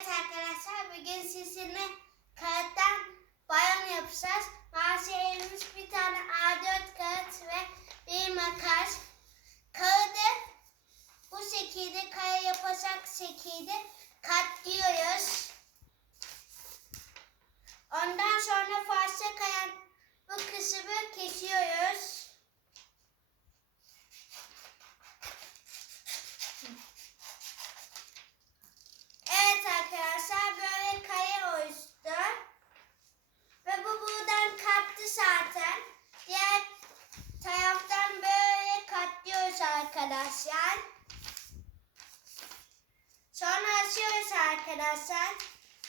Evet arkadaşlar bugün sizinle kağıttan bayon yapacağız. Malzememiz bir tane A4 kağıt ve bir makas. Kağıdı bu şekilde kare yapacak şekilde katlıyoruz. Ondan sonra fazla kayan bu kısmı kesiyoruz. Evet arkadaşlar böyle kare oluştu. Ve bu buradan kalktı zaten. Diğer taraftan böyle katlıyoruz arkadaşlar. Açıyoruz arkadaşlar.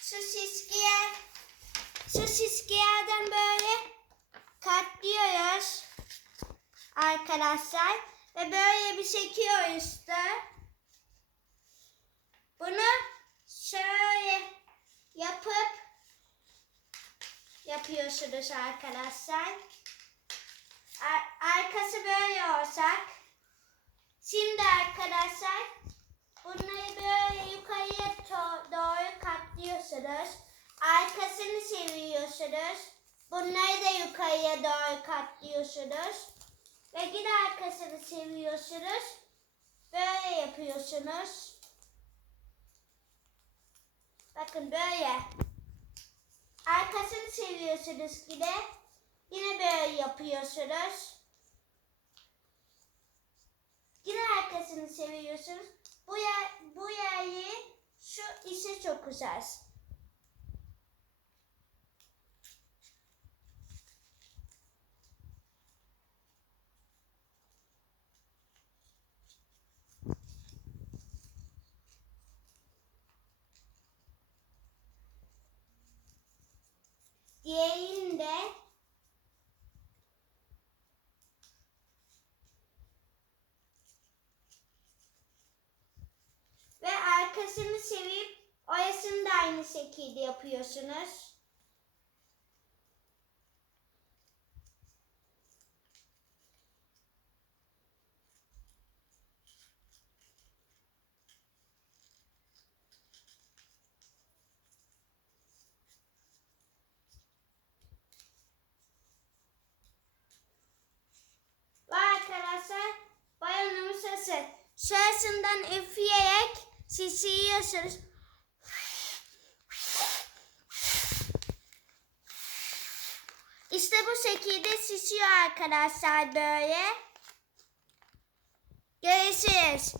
Şu şişkiye şu şişkiyerden böyle katlıyoruz arkadaşlar. Ve böyle bir çekiyoruz da. Bunu şöyle yapıp yapıyorsunuz arkadaşlar. Ar- arkası böyle olacak. Şimdi arkadaşlar bunları böyle yukarıya to- doğru katlıyorsunuz. Arkasını çeviriyorsunuz. Bunları da yukarıya doğru katlıyorsunuz. Ve yine arkasını çeviriyorsunuz. Böyle yapıyorsunuz. Bakın böyle. Arkasını çeviriyorsunuz yine. Yine böyle yapıyorsunuz. Yine arkasını çeviriyorsunuz. Bu yer, bu yeri şu ise çok güzel. Diğerini de ve arkasını çevirip orasını da aynı şekilde yapıyorsunuz. Arkadaşlar bayonumuz hazır. Şurasından üfleyerek şişiriyorsunuz. İşte bu şekilde şişiyor arkadaşlar böyle. Görüşürüz.